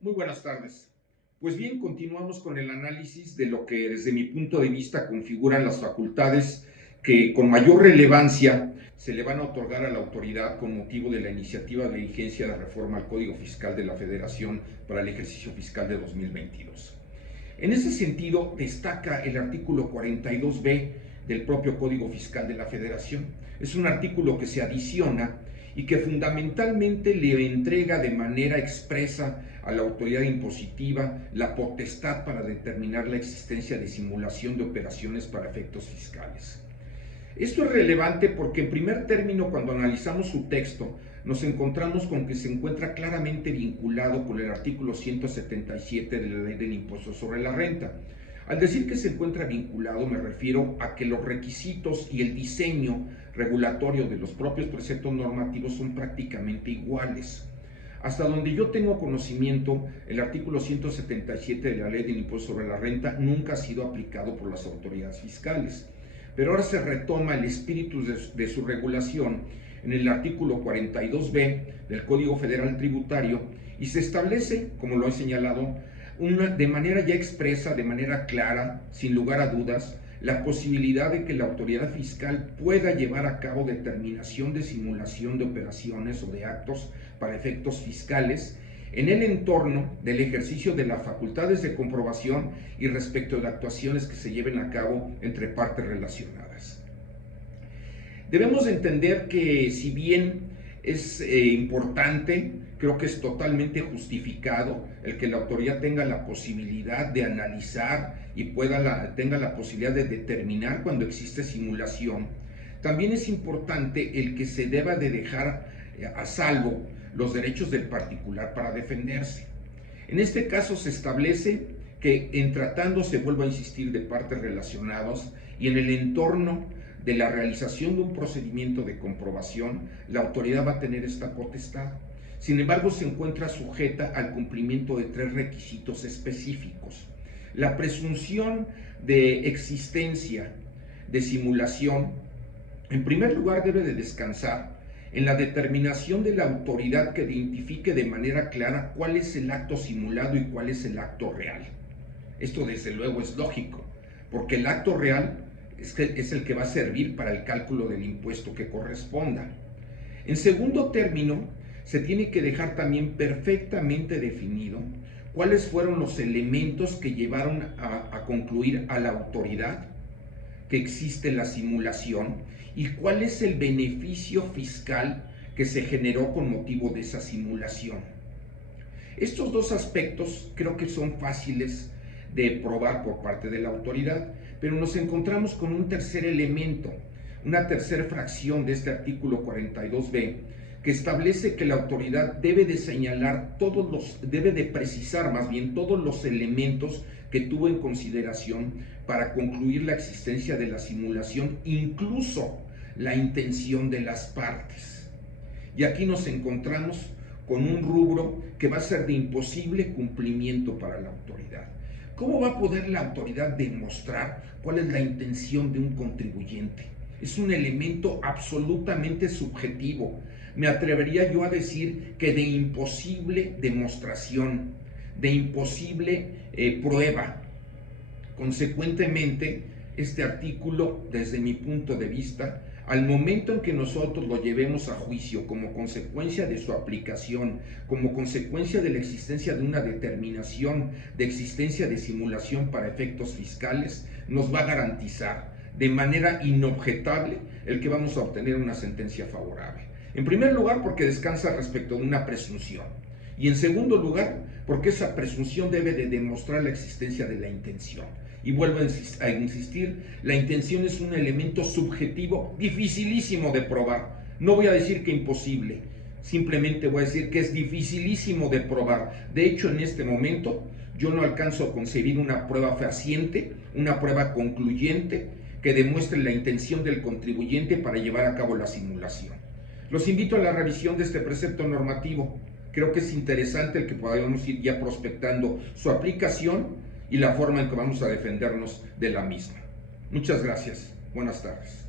Muy buenas tardes. Pues bien, continuamos con el análisis de lo que desde mi punto de vista configuran las facultades que con mayor relevancia se le van a otorgar a la autoridad con motivo de la iniciativa de vigencia de reforma al Código Fiscal de la Federación para el ejercicio fiscal de 2022. En ese sentido, destaca el artículo 42b del propio Código Fiscal de la Federación. Es un artículo que se adiciona y que fundamentalmente le entrega de manera expresa a la autoridad impositiva la potestad para determinar la existencia de simulación de operaciones para efectos fiscales. Esto es relevante porque en primer término, cuando analizamos su texto, nos encontramos con que se encuentra claramente vinculado con el artículo 177 de la Ley del Impuesto sobre la Renta. Al decir que se encuentra vinculado, me refiero a que los requisitos y el diseño regulatorio de los propios preceptos normativos son prácticamente iguales. Hasta donde yo tengo conocimiento, el artículo 177 de la Ley del Impuesto sobre la Renta nunca ha sido aplicado por las autoridades fiscales. Pero ahora se retoma el espíritu de su regulación en el artículo 42b del Código Federal Tributario y se establece, como lo he señalado, de manera ya expresa, de manera clara, sin lugar a dudas, la posibilidad de que la autoridad fiscal pueda llevar a cabo determinación de simulación de operaciones o de actos para efectos fiscales en el entorno del ejercicio de las facultades de comprobación y respecto de actuaciones que se lleven a cabo entre partes relacionadas. Debemos entender que si bien es importante, creo que es totalmente justificado el que la autoridad tenga la posibilidad de analizar y tenga la posibilidad de determinar cuando existe simulación. También es importante el que se deba de dejar a salvo los derechos del particular para defenderse. En este caso se establece que en tratándose, vuelvo a insistir, de partes relacionadas y en el entorno de la realización de un procedimiento de comprobación, la autoridad va a tener esta potestad. Sin embargo, se encuentra sujeta al cumplimiento de tres requisitos específicos. La presunción de existencia de simulación, en primer lugar, debe de descansar en la determinación de la autoridad que identifique de manera clara cuál es el acto simulado y cuál es el acto real. Esto desde luego es lógico, porque el acto real es el que va a servir para el cálculo del impuesto que corresponda. En segundo término, se tiene que dejar también perfectamente definido cuáles fueron los elementos que llevaron a concluir a la autoridad que existe la simulación y cuál es el beneficio fiscal que se generó con motivo de esa simulación. Estos dos aspectos creo que son fáciles de probar por parte de la autoridad, pero nos encontramos con un tercer elemento, una tercera fracción de este artículo 42b, que establece que la autoridad debe de señalar debe de precisar más bien todos los elementos que tuvo en consideración para concluir la existencia de la simulación, incluso la intención de las partes. Y aquí nos encontramos con un rubro que va a ser de imposible cumplimiento para la autoridad. ¿Cómo va a poder la autoridad demostrar cuál es la intención de un contribuyente? Es un elemento absolutamente subjetivo. Me atrevería yo a decir que de imposible demostración, de imposible prueba. Consecuentemente, este artículo, desde mi punto de vista, al momento en que nosotros lo llevemos a juicio como consecuencia de su aplicación, como consecuencia de la existencia de una determinación de existencia de simulación para efectos fiscales, nos va a garantizar de manera inobjetable el que vamos a obtener una sentencia favorable. En primer lugar, porque descansa respecto de una presunción. Y en segundo lugar, porque esa presunción debe de demostrar la existencia de la intención. Y vuelvo a insistir, la intención es un elemento subjetivo dificilísimo de probar. No voy a decir que imposible, simplemente voy a decir que es dificilísimo de probar. De hecho, en este momento, yo no alcanzo a concebir una prueba fehaciente, una prueba concluyente que demuestre la intención del contribuyente para llevar a cabo la simulación. Los invito a la revisión de este precepto normativo. Creo que es interesante el que podamos ir ya prospectando su aplicación y la forma en que vamos a defendernos de la misma. Muchas gracias. Buenas tardes.